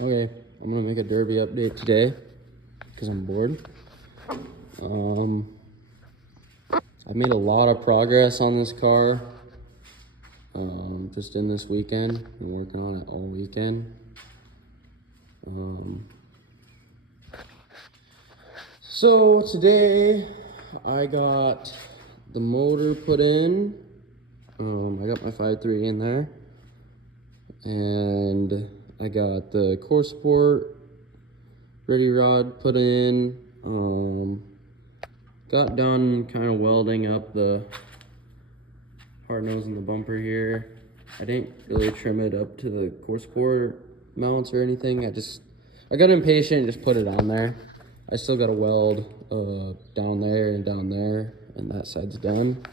Okay, I'm gonna make a derby update today because I'm bored. I've made a lot of progress on this car just in this weekend. Been working on it all weekend. So today I got the motor put in. I got my 5.3 in there, and I got the core support ready rod put in. Got done kind of welding up the hard nose in the bumper here. I didn't really trim it up to the core support mounts or anything. I got impatient and just put it on there. I still got a weld down there, and that side's done.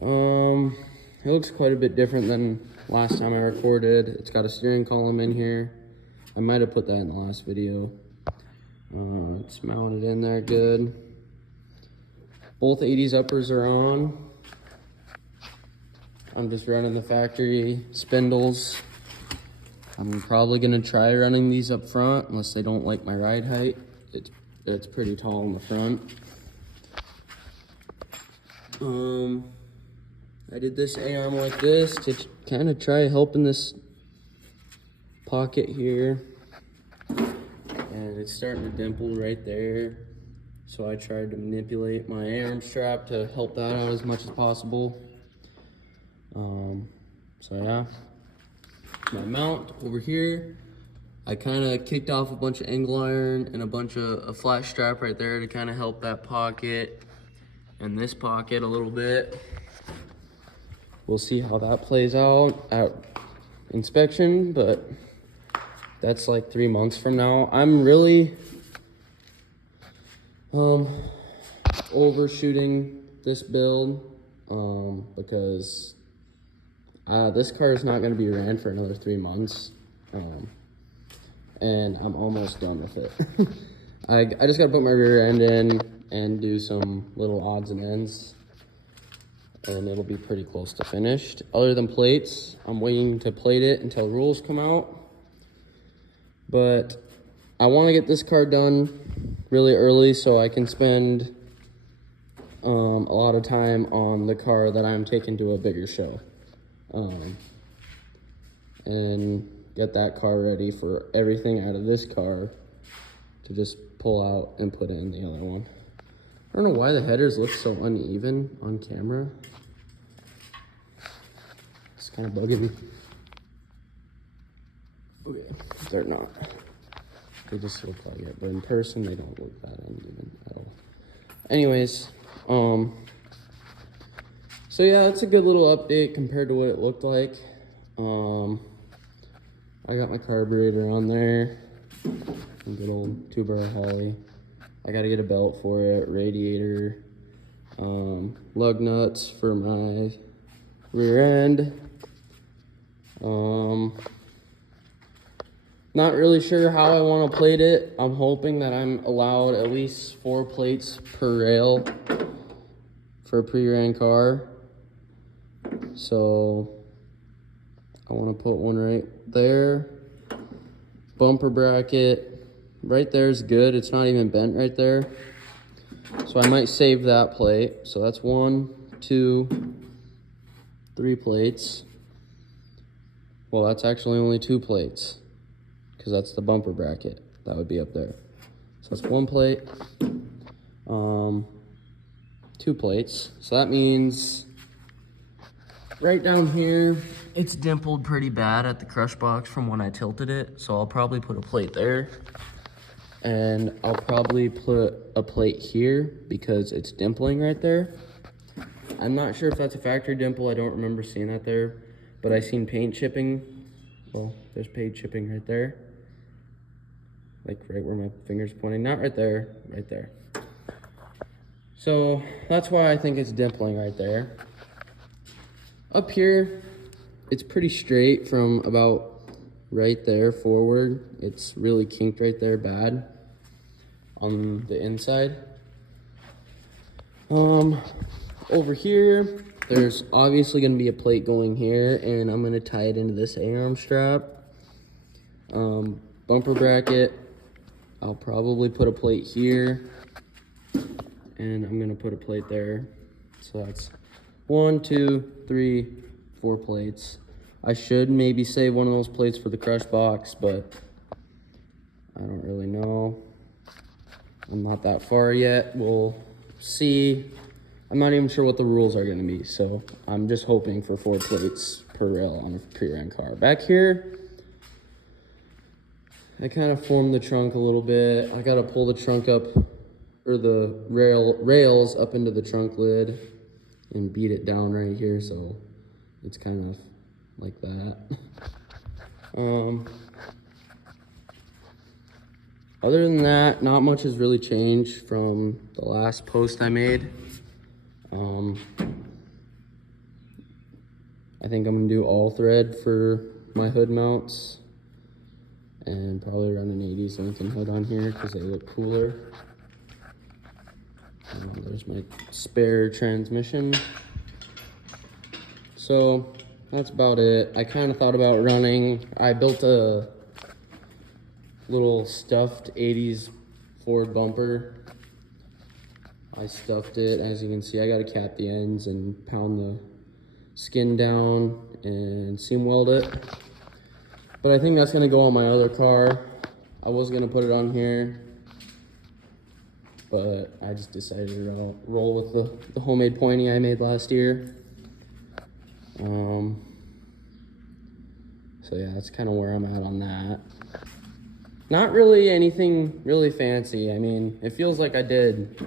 It looks quite a bit different than last time I recorded. It's got a steering column in here. I might have put that in the last video. It's mounted in there good. Both 80s uppers are on. I'm just running the factory spindles. I'm probably gonna try running these up front unless they don't like my ride height. It's pretty tall in the front. I did this A-arm like this to kind of try helping this pocket here. And it's starting to dimple right there. So I tried to manipulate my A-arm strap to help that out as much as possible. So yeah, my mount over here, I kind of kicked off a bunch of angle iron and a bunch of a flat strap right there to kind of help that pocket and this pocket a little bit. We'll see how that plays out at inspection, but that's like 3 months from now. I'm really overshooting this build because this car is not going to be ran for another 3 months, and I'm almost done with it. I just got to put my rear end in and do some little odds and ends, and it'll be pretty close to finished. Other than plates, I'm waiting to plate it until rules come out. But I want to get this car done really early so I can spend a lot of time on the car that I'm taking to a bigger show. And get that car ready for everything out of this car to just pull out and put in the other one. I don't know why the headers look so uneven on camera. It's kind of bugging me. Okay, they're not. They just look like it, but in person they don't look that uneven at all. Anyways, so yeah, it's a good little update compared to what it looked like. I got my carburetor on there, good old 2-bar Holley. I gotta get a belt for it, radiator, lug nuts for my rear end. Not really sure how I want to plate it. I'm hoping that I'm allowed at least 4 plates per rail for a pre-ran car. So I want to put one right there. Bumper bracket right there is good. It's not even bent right there. So I might save that plate. So that's 1, 2, 3 plates. Well, that's actually only 2 plates, because that's the bumper bracket that would be up there. So that's 1 plate, 2 plates. So that means right down here, it's dimpled pretty bad at the crush box from when I tilted it. So I'll probably put a plate there, and I'll probably put a plate here because it's dimpling right there. I'm not sure if that's a factory dimple. I don't remember seeing that there, but I seen paint chipping. Well, there's paint chipping right there. Like right where my finger's pointing. Not right there, right there. So that's why I think it's dimpling right there. Up here, it's pretty straight from about right there forward. It's really kinked right there bad on the inside. Over here, there's obviously going to be a plate going here, and I'm going to tie it into this A-arm strap. Bumper bracket, I'll probably put a plate here, and I'm gonna put a plate there. So that's 1, 2, 3, 4 plates. I should maybe save one of those plates for the crush box, but I don't really know. I'm not that far yet. We'll see. I'm not even sure what the rules are gonna be, so I'm just hoping for 4 plates per rail on a pre-ran car. Back here, I kind of formed the trunk a little bit. I gotta pull the trunk up, or the rails up into the trunk lid and beat it down right here, so it's kind of like that. Other than that, not much has really changed from the last post I made. I think I'm gonna do all thread for my hood mounts and probably run an 80s Lincoln hood on here because they look cooler. There's my spare transmission. So that's about it. I kind of thought about running. I built a little stuffed 80s Ford bumper. I stuffed it, as you can see. I gotta cap the ends and pound the skin down and seam weld it. But I think that's gonna go on my other car. I was gonna put it on here, but I just decided to roll with the homemade pointy I made last year. So yeah, that's kind of where I'm at on that. Not really anything really fancy. I mean, it feels like I did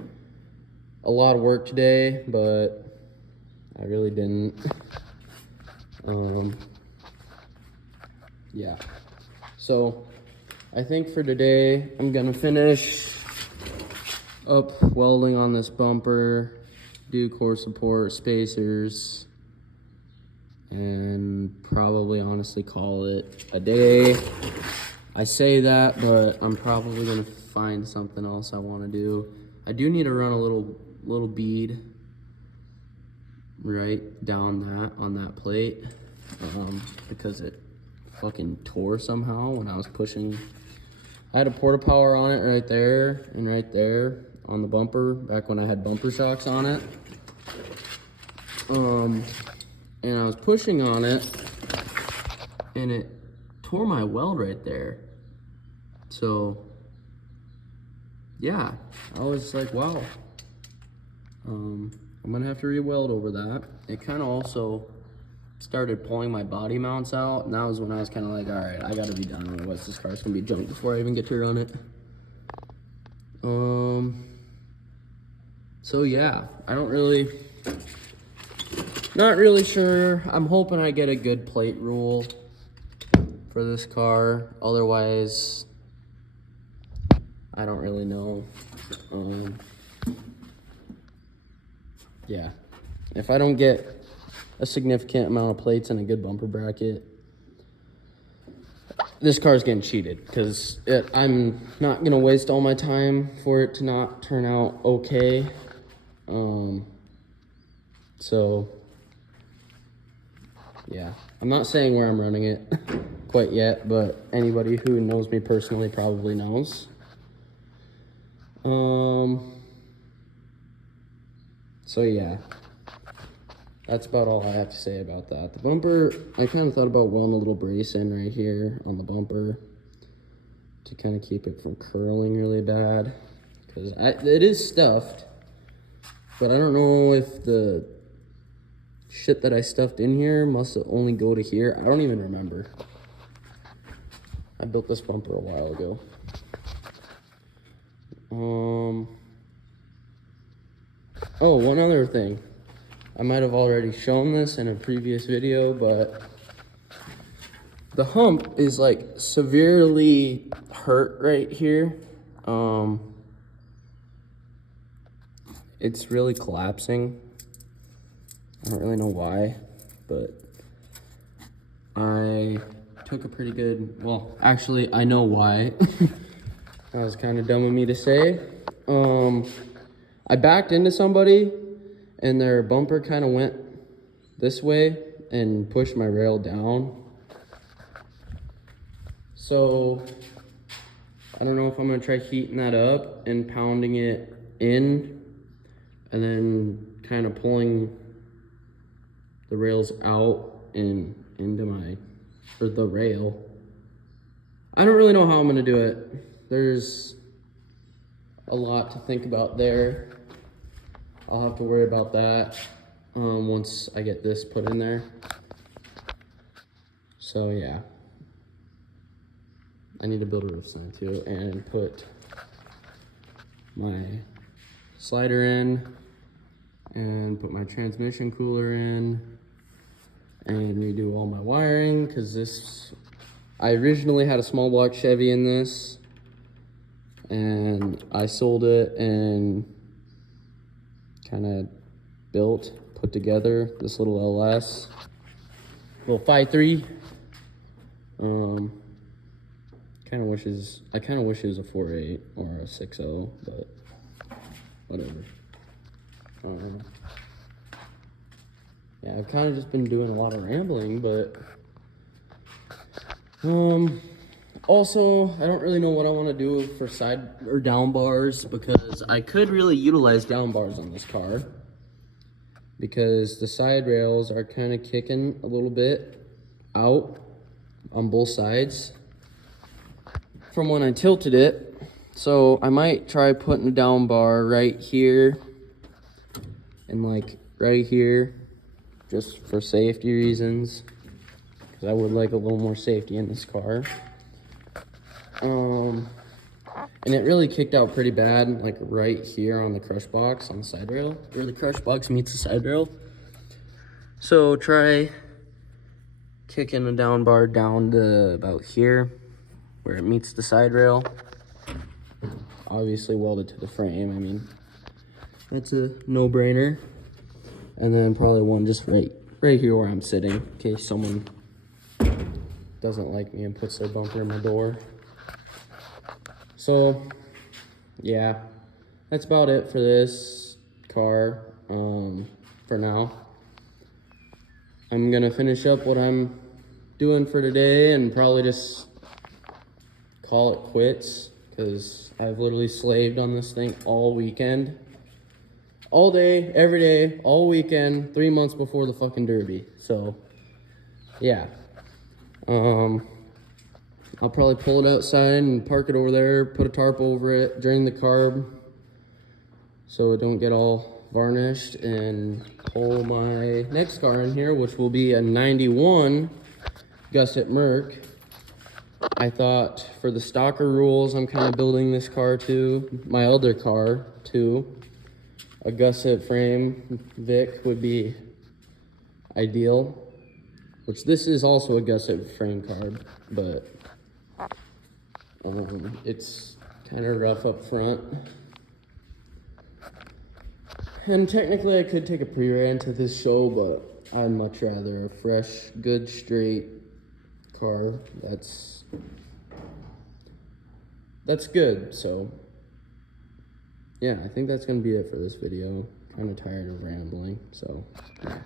a lot of work today, but I really didn't. Yeah. So I think for today, I'm gonna finish up welding on this bumper, do core support, spacers, and probably honestly call it a day. I say that, but I'm probably gonna find something else I wanna do. I do need to run a little bead right down that on that plate, because it fucking tore somehow when I was pushing. I had a porta power on it right there and right there on the bumper back when I had bumper shocks on it. And I was pushing on it and it tore my weld right there. So yeah, I was like, wow. I'm gonna have to re-weld over that. It kind of also started pulling my body mounts out, and that was when I was kind of like, all right, I gotta be done with it. This car's gonna be junk before I even get to run it. So yeah, not really sure. I'm hoping I get a good plate rule for this car. Otherwise, I don't really know. Yeah, if I don't get a significant amount of plates and a good bumper bracket, this car's getting cheated, because I'm not gonna waste all my time for it to not turn out okay. So yeah, I'm not saying where I'm running it quite yet, but anybody who knows me personally probably knows. So yeah, that's about all I have to say about that. The bumper, I kind of thought about welding a little brace in right here on the bumper to kind of keep it from curling really bad, because it is stuffed, but I don't know if the shit that I stuffed in here must only go to here. I don't even remember. I built this bumper a while ago. Oh, one other thing. I might have already shown this in a previous video, but the hump is like severely hurt right here. It's really collapsing. I don't really know why, but I took a pretty good, well, actually I know why. That was kind of dumb of me to say. I backed into somebody and their bumper kind of went this way and pushed my rail down. So I don't know if I'm gonna try heating that up and pounding it in and then kind of pulling the rails out and into the rail. I don't really know how I'm gonna do it. There's a lot to think about there. I'll have to worry about that once I get this put in there. So yeah, I need to build a roof sign too and put my slider in and put my transmission cooler in and redo all my wiring, because I originally had a small block Chevy in this and I sold it and kind of put together this little LS, little 5.3. I kind of wish it was a 4.8 or a 6.0, but whatever. Yeah, I've kind of just been doing a lot of rambling, but also I don't really know what I want to do for side or down bars, because I could really utilize down bars on this car, because the side rails are kind of kicking a little bit out on both sides from when I tilted it. So I might try putting a down bar right here and like right here, just for safety reasons, because I would like a little more safety in this car. And it really kicked out pretty bad, like right here on the crush box on the side rail, where the crush box meets the side rail. So try kicking the down bar down to about here, where it meets the side rail. Obviously welded to the frame. I mean, that's a no-brainer. And then probably one just right here where I'm sitting, in case someone doesn't like me and puts their bumper in my door. So yeah, that's about it for this car for now. I'm gonna finish up what I'm doing for today and probably just call it quits, because I've literally slaved on this thing all weekend. All day, every day, all weekend, 3 months before the fucking Derby. So, yeah. I'll probably pull it outside and park it over there, put a tarp over it, drain the carb so it don't get all varnished, and pull my next car in here, which will be a 91 Gusset Merc. I thought for the stalker rules, I'm kind of building this car too, my other car too. A gusset frame Vic would be ideal, which this is also a gusset frame carb, but it's kind of rough up front. And technically I could take a pre-ran to this show, but I'd much rather a fresh, good, straight car that's good. So yeah, I think that's gonna be it for this video. Kind of tired of rambling, so yeah.